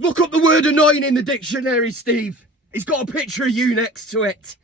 Look up the word annoying in the dictionary, Steve. It's got a picture of you next to it.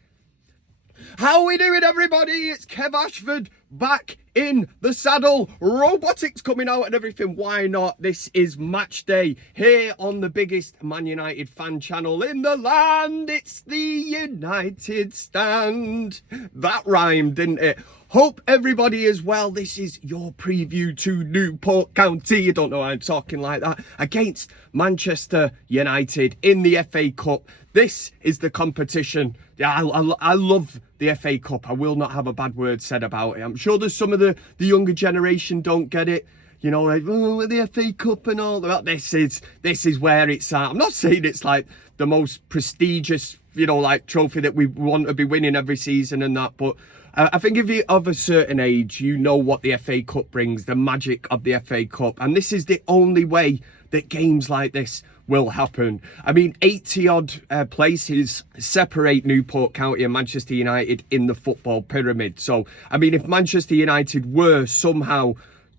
How are we doing, everybody? It's Kev Ashford back in the saddle. Robotics coming out and everything. Why not? This is match day here on the biggest Man United fan channel in the land. It's the United Stand. That rhymed, didn't it? Hope everybody is well. This is your preview to Newport County. You don't know why I'm talking like that. Against Manchester United in the FA Cup. This is the competition. Yeah, I love the FA Cup. I will not have a bad word said about it. I'm sure there's some of the younger generation don't get it. You know, like, oh, the FA Cup and all that. This is where it's at. I'm not saying it's like the most prestigious, you know, like trophy that we want to be winning every season and that, but I think if you're of a certain age, you know what the FA Cup brings, the magic of the FA Cup. And this is the only way that games like this will happen. I mean, 80-odd places separate Newport County and Manchester United in the football pyramid. So, I mean, if Manchester United were somehow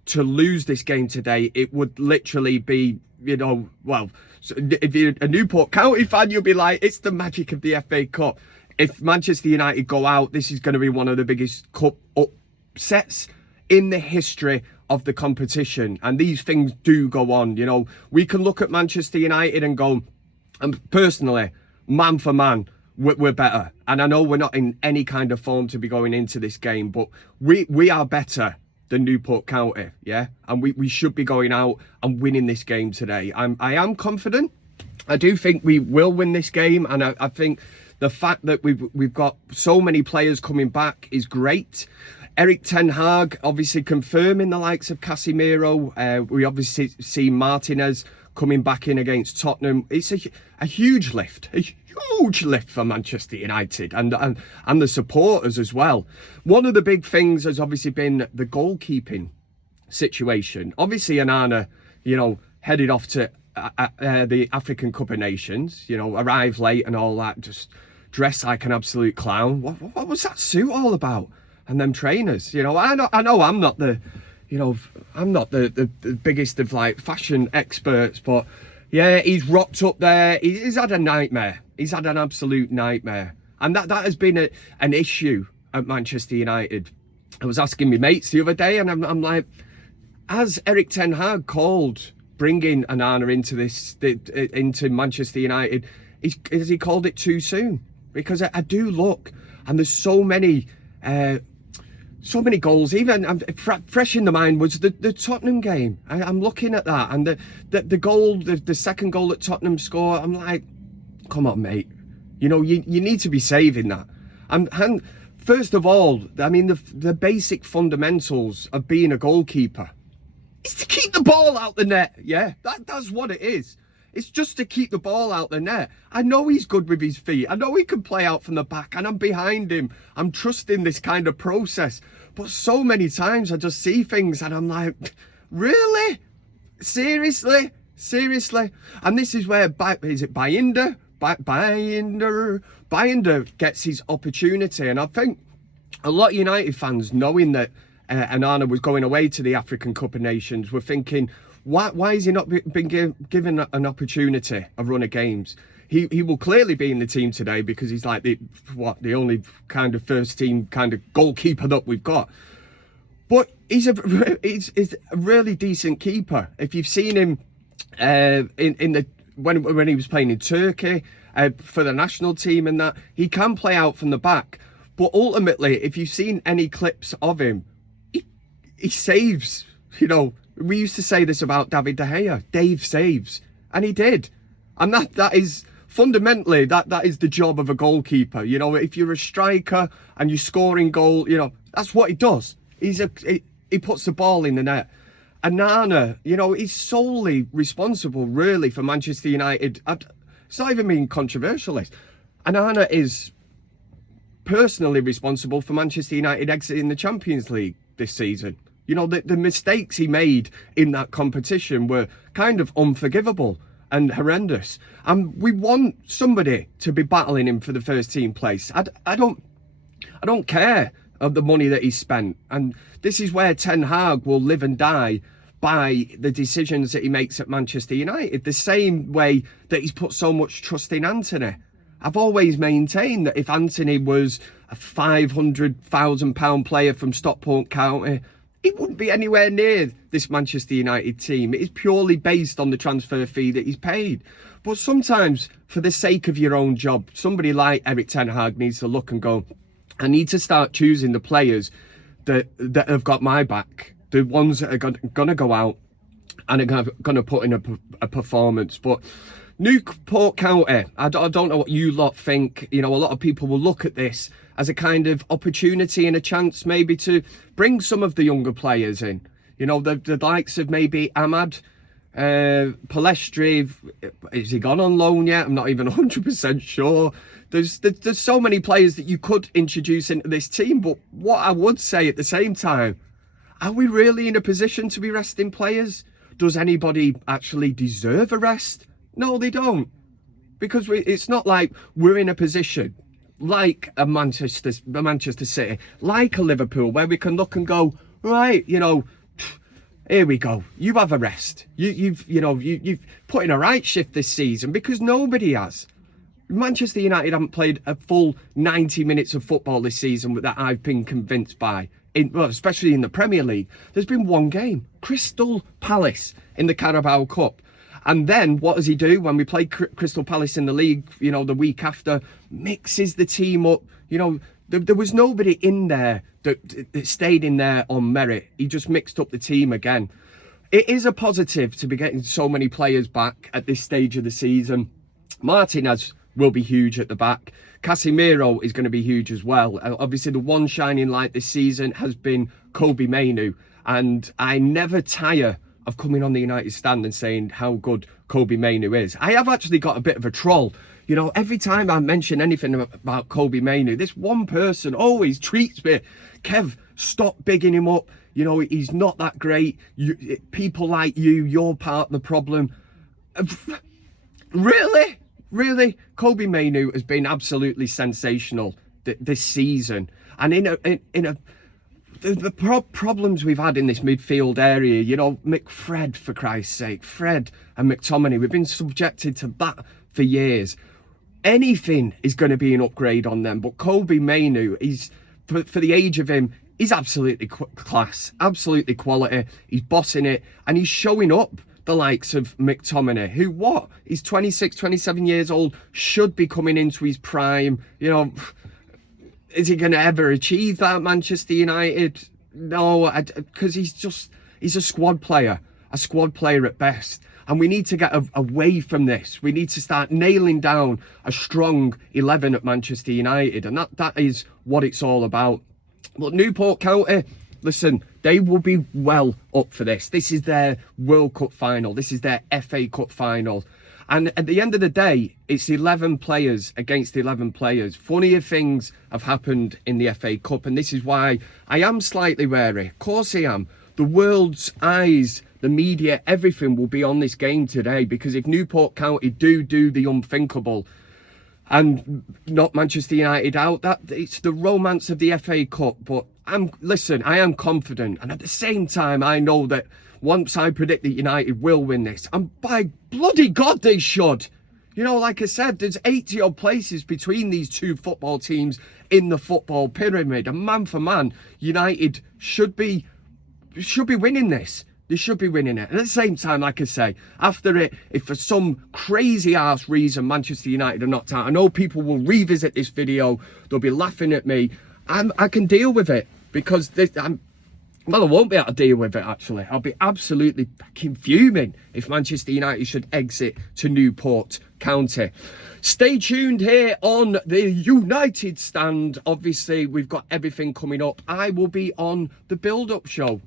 to lose this game today, it would literally be, you know, well, if you're a Newport County fan, you'll be like, it's the magic of the FA Cup. If Manchester United go out, this is going to be one of the biggest cup upsets in the history of the competition. And these things do go on. You know, we can look at Manchester United and go, and personally, man for man, we're better. And I know we're not in any kind of form to be going into this game, but we are better than Newport County, yeah? And we should be going out and winning this game today. I am confident. I do think we will win this game, and I think the fact that we've got so many players coming back is great. Erik ten Hag obviously confirming the likes of Casemiro. We obviously see Martinez coming back in against Tottenham. It's a huge lift, for Manchester United and the supporters as well. One of the big things has obviously been the goalkeeping situation. Obviously, Onana, you know, headed off to the African Cup of Nations, you know, arrived late and all that, just dressed like an absolute clown. What was that suit all about? And them trainers, you know, I know I'm not the, you know, I'm not the biggest of like fashion experts, but yeah, he's rocked up there. He's had a nightmare. He's had an absolute nightmare. And that has been an issue at Manchester United. I was asking my mates the other day and I'm like, has Erik ten Hag called bringing Onana into Manchester United? Has he called it too soon? Because I do look, and there's so many goals. Even fresh in the mind was the Tottenham game. I'm looking at that, and the goal, the second goal that Tottenham score. I'm like, come on, mate. You know, you need to be saving that. And first of all, I mean, the basic fundamentals of being a goalkeeper is to keep the ball out the net. Yeah, that's what it is. It's just to keep the ball out the net. I know he's good with his feet. I know he can play out from the back, and I'm behind him. I'm trusting this kind of process. But so many times I just see things and I'm like, really? Seriously? And this is where, is it Binder gets his opportunity. And I think a lot of United fans, knowing that Onana was going away to the African Cup of Nations, were thinking, why has he not been given an opportunity, a run of games? He will clearly be in the team today because he's like the only kind of first team kind of goalkeeper that we've got. But he's a really decent keeper. If you've seen him when he was playing in Turkey for the national team and that, he can play out from the back. But ultimately, if you've seen any clips of him, he saves. You know, we used to say this about David De Gea. Dave saves, and he did. And that is fundamentally that is the job of a goalkeeper. You know, if you're a striker and you're scoring goal, you know, that's what he does. He puts the ball in the net. And Onana, you know, he's solely responsible really for Manchester United. It's not even being controversial. Onana is personally responsible for Manchester United exiting the Champions League this season. You know, the mistakes he made in that competition were kind of unforgivable and horrendous. And we want somebody to be battling him for the first team place. I don't care of the money that he spent. And this is where Ten Hag will live and die by the decisions that he makes at Manchester United, the same way that he's put so much trust in Anthony. I've always maintained that if Anthony was a £500,000 player from Newport County, he wouldn't be anywhere near this Manchester United team. It is purely based on the transfer fee that he's paid. But sometimes, for the sake of your own job, somebody like Erik ten Hag needs to look and go, I need to start choosing the players that have got my back, the ones that are going to go out and are going to put in a performance. But Newport County, I don't know what you lot think. You know, a lot of people will look at this as a kind of opportunity and a chance maybe to bring some of the younger players in. You know, the likes of maybe Ahmad, Palestri. Is he gone on loan yet? I'm not even 100% sure. There's so many players that you could introduce into this team. But what I would say at the same time, are we really in a position to be resting players? Does anybody actually deserve a rest? No, they don't. Because it's not like we're in a position like a Manchester City, like a Liverpool, where we can look and go, right, you know, here we go. You have a rest. You've put in a right shift this season, because nobody has. Manchester United haven't played a full 90 minutes of football this season that I've been convinced by. Especially in the Premier League. There's been one game, Crystal Palace in the Carabao Cup. And then what does he do when we play Crystal Palace in the league, you know, the week after? Mixes the team up. You know, there was nobody in there that stayed in there on merit. He just mixed up the team again. It is a positive to be getting so many players back at this stage of the season. Martinez will be huge at the back. Casemiro is going to be huge as well. Obviously, the one shining light this season has been Kobe Mainoo. And I never tire of coming on the United stand and saying how good Kobe Mainoo is. I have actually got a bit of a troll. You know, every time I mention anything about Kobe Mainoo, this one person always treats me, Kev, stop bigging him up. You know, he's not that great. People like you're part of the problem. Really? Really? Kobe Mainoo has been absolutely sensational this season. And the problems we've had in this midfield area, you know, McFred, for Christ's sake, Fred and McTominay, we've been subjected to that for years. Anything is going to be an upgrade on them, but Kobe Mainoo, he's, for the age of him, he's absolutely class, absolutely quality. He's bossing it, and he's showing up the likes of McTominay, who he's 26, 27 years old, should be coming into his prime. You know, is he going to ever achieve that at Manchester United? No, because he's a squad player at best. And we need to get away from this. We need to start nailing down a strong 11 at Manchester United. And that is what it's all about. But Newport County, listen, they will be well up for this. This is their World Cup final. This is their FA Cup final. And at the end of the day, it's 11 players against 11 players. Funnier things have happened in the FA Cup, and this is why I am slightly wary. Of course I am. The world's eyes, the media, everything will be on this game today, because if Newport County do the unthinkable and knock Manchester United out, that it's the romance of the FA Cup. But I am confident, and at the same time, I know that once I predict that United will win this, and by bloody God they should. You know, like I said, there's 80 odd places between these two football teams in the football pyramid, and man for man, United should be winning this. They should be winning it. And at the same time, like I say, after it, if for some crazy ass reason Manchester United are knocked out, I know people will revisit this video, they'll be laughing at me. I can deal with it, because I won't be able to deal with it, actually. I'll be absolutely fucking fuming if Manchester United should exit to Newport County. Stay tuned here on the United stand. Obviously, we've got everything coming up. I will be on the build-up show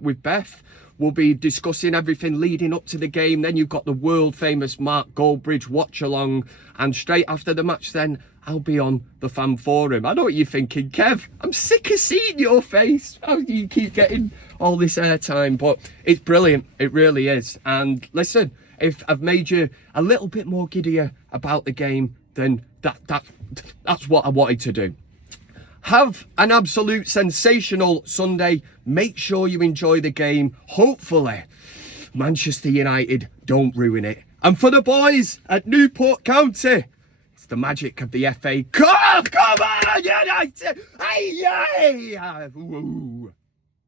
with Beth. We'll be discussing everything leading up to the game. Then you've got the world-famous Mark Goldbridge watch-along. And straight after the match then, I'll be on the fan forum. I know what you're thinking, Kev. I'm sick of seeing your face. How do you keep getting all this airtime? But it's brilliant. It really is. And listen, if I've made you a little bit more giddier about the game, then that's what I wanted to do. Have an absolute sensational Sunday. Make sure you enjoy the game. Hopefully, Manchester United don't ruin it. And for the boys at Newport County, it's the magic of the FA Cup. Come on, United! Hey, hey! Woo.